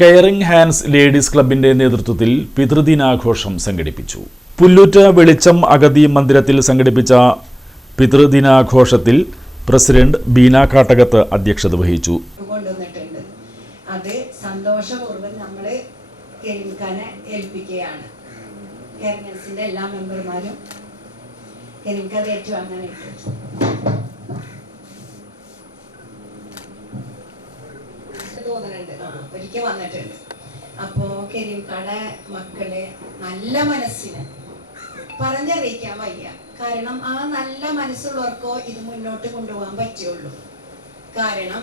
Caring hands ladies ക്ലബിന്റെ നേതൃത്വത്തിൽ പിതൃദിനാഘോഷം സംഘടിപ്പിച്ചു. പുല്ലൂറ്റ വെളിച്ചം അഗതി മന്ദിരത്തിൽ സംഘടിപ്പിച്ച പിതൃദിനാഘോഷത്തിൽ പ്രസിഡന്റ് ബീന കാട്ടകത്ത് അധ്യക്ഷത വഹിച്ചു. അത് സന്തോഷപൂർവ്വം നമ്മൾ കെരിംഖാനെ ഏൽപ്പിക്കുകയാണ്. കെയറിംഗ് എല്ലാ മെമ്പർമാരും കെരിംഖാൻ ഏറ്റുവാങ്ങാനായിട്ട് ഒരിക്കൽ വന്നിട്ടുണ്ട്. അപ്പോൾ കെരിംഖാന്റെ മക്കളെ നല്ല മനസ്സിന് പറഞ്ഞറിയിക്കാൻ വയ്യ. കാരണം ആ നല്ല മനസ്സുള്ളവർക്കോ ഇത് മുന്നോട്ട് കൊണ്ടുപോകാൻ പറ്റുള്ളൂ. കാരണം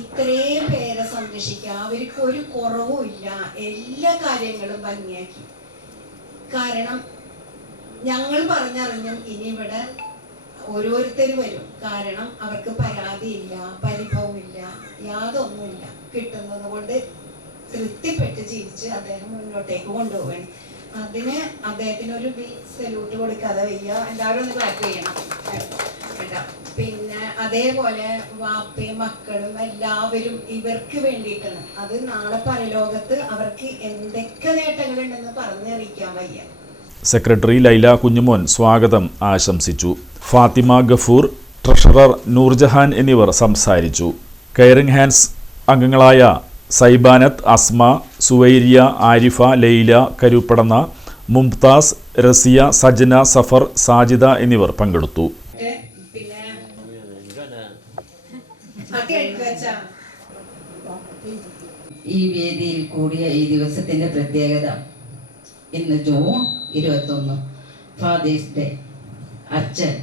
ഇത്രയും പേരെ സംരക്ഷിക്കുക, അവർക്ക് ഒരു കുറവുമില്ല, എല്ലാ കാര്യങ്ങളും ഭംഗിയാക്കി. കാരണം ഞങ്ങൾ പറഞ്ഞറിഞ്ഞും ഇനി ഇവിടെ ഓരോരുത്തർ വരും. കാരണം അവർക്ക് പരാതിയില്ല, പരിഭവമില്ല, യാതൊന്നുമില്ല. കിട്ടുന്നത് കൊണ്ട് തൃപ്തിപ്പെട്ട് ജീവിച്ച് അദ്ദേഹം മുന്നോട്ടേക്ക് കൊണ്ടുപോകണം. അതിന് അദ്ദേഹത്തിന് ഒരു ബിഗ് സല്യൂട്ട് കൊടുക്കാതെ വയ്യ. എല്ലാവരും ഒന്ന് ക്ലാപ്പ് ചെയ്യണം കേട്ടോ. പിന്നെ അതേപോലെ വാപ്പയും മക്കളും എല്ലാവരും ഇവർക്ക് വേണ്ടിയിട്ടാണ്. അത് നാളെ പരലോകത്ത് അവർക്ക് എന്തൊക്കെ നേട്ടങ്ങളുണ്ടെന്ന് പറഞ്ഞറിയിക്കാൻ വയ്യ. സെക്രട്ടറി ലൈല കുഞ്ഞുമോൻ സ്വാഗതം ആശംസിച്ചു. ഫാത്തിമ ഗഫൂർ, ട്രഷറർ നൂർജഹാൻ എന്നിവർ സംസാരിച്ചു. കെയറിംഗ് ഹാൻഡ്സ് അംഗങ്ങളായ സൈബാനത്ത്, അസ്മ, സുവൈരിയ, ആരിഫ, ലൈല, കരുപ്പടന്ന, മുംതാസ്, റസിയ, സജന, സഫർ, സാജിദ എന്നിവർ പങ്കെടുത്തു. ഈ വേദിയിൽ കൂടിയ ഈ ദിവസത്തിന്റെ പ്രത്യേകത, ഇന്ന് ജൂൺ 21 ഫാദേഴ്സ് ഡേ. അച്ഛൻ,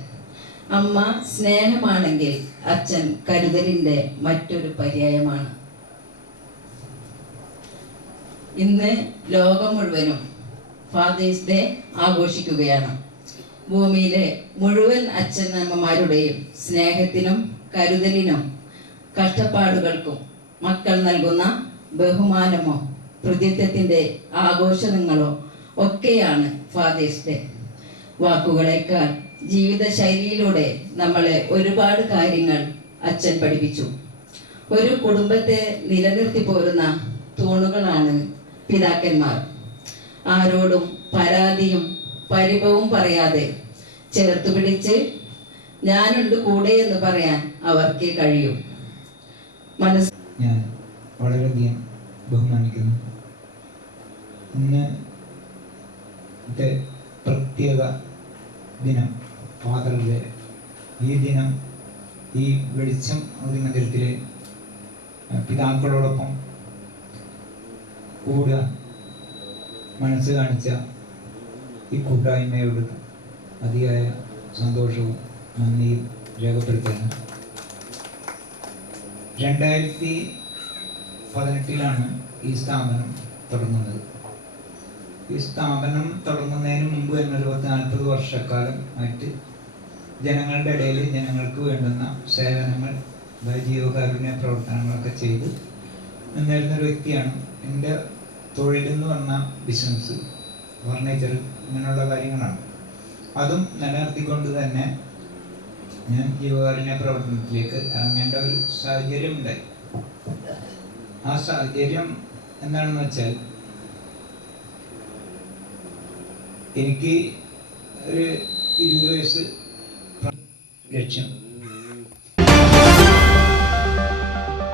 അമ്മ സ്നേഹമാണെങ്കിൽ അച്ഛൻ കരുതലിന്റെ മറ്റൊരു പര്യായമാണ്. ഇന്ന് ലോകം മുഴുവനും ഫാദേഴ്സ് ഡേ ആഘോഷിക്കുകയാണ്. ഭൂമിയിലെ മുഴുവൻ അച്ഛനമ്മമാരുടെയും സ്നേഹത്തിനും കരുതലിനും കഷ്ടപ്പാടുകൾക്കും മക്കൾ നൽകുന്ന ബഹുമാനമോ പ്രതിത്വത്തിന്റെ ആഘോഷങ്ങളോ ഒക്കെയാണ് ഫാദേഴ്സ് ഡേ. വാക്കുകളേക്കാൾ ജീവിതശൈലിയിലൂടെ നമ്മളെ ഒരുപാട് കാര്യങ്ങൾ അച്ഛൻ പഠിപ്പിച്ചു. ഒരു കുടുംബത്തെ നിലനിർത്തി പോരുന്ന തൂണുകളാണ് പിതാക്കന്മാർ. ആരോടും പരാതിയും പരിഭവവും പറയാതെ ചേർത്ത് പിടിച്ച് ഞാനുണ്ട് കൂടെ എന്ന് പറയാൻ അവർക്ക് കഴിയും. ഞാൻ വളരെയധികം ബഹുമാനിക്കുന്നു. ഇന്നത്തെ പ്രത്യേക ദിനം ഫാദർ ഡേ. ഈ ദിനം ഈ വെളിച്ചം മന്ദിരത്തിലെ പിതാക്കളോടൊപ്പം കൂടുക മനസ്സ് കാണിച്ച ഈ കൂട്ടായ്മയോട് അതിയായ സന്തോഷവും നന്ദിയും രേഖപ്പെടുത്തുകയാണ്. 2018 ഈ സ്ഥാപനം തുടങ്ങുന്നത്. ഈ സ്ഥാപനം തുടങ്ങുന്നതിന് മുമ്പ് തന്നെ ഒരു 40 വർഷക്കാലം ആയിട്ട് ജനങ്ങളുടെ ഇടയിൽ ജനങ്ങൾക്ക് വേണ്ടുന്ന സേവനങ്ങൾ, ജീവകാരുണ്യ പ്രവർത്തനങ്ങളൊക്കെ ചെയ്ത് നിന്നിരുന്നൊരു വ്യക്തിയാണ്. എൻ്റെ തൊഴിലെന്ന് പറഞ്ഞ ബിസിനസ്, ഫർണിച്ചർ, ഇങ്ങനെയുള്ള കാര്യങ്ങളാണ്. അതും നിലനിർത്തിക്കൊണ്ട് തന്നെ ഞാൻ ജീവകാരുണ്യ പ്രവർത്തനത്തിലേക്ക് ഇറങ്ങേണ്ട ഒരു സാഹചര്യം ഉണ്ടായി. ആ സാഹചര്യം എന്താണെന്ന് വെച്ചാൽ, എനിക്ക് ഒരു 20 വയസ്സ് ലക്ഷ്യം